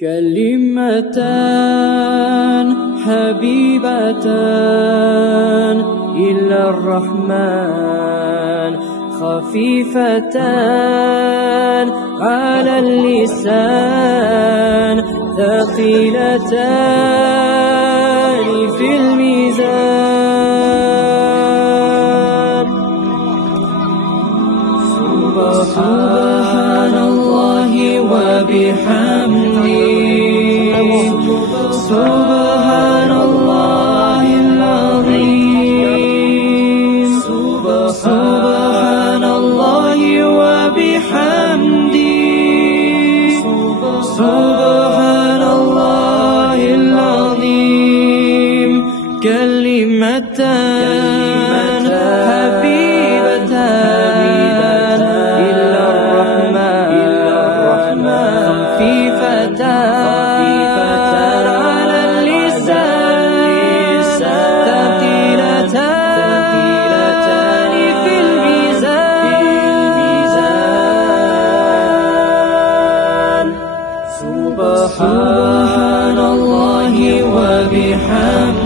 كلمتان حبيبتان إلى الرحمن خفيفتان على اللسان ثقيلتان في الميزان. سبحان الله وبحمده سبحان الله العظيم سبحان الله وبحمده سبحان الله العظيم. كلمتان حبيبتان إلى الرحمن خفيفتان على اللسان ثقيلتان في الميزان. سبحان الله وبحمده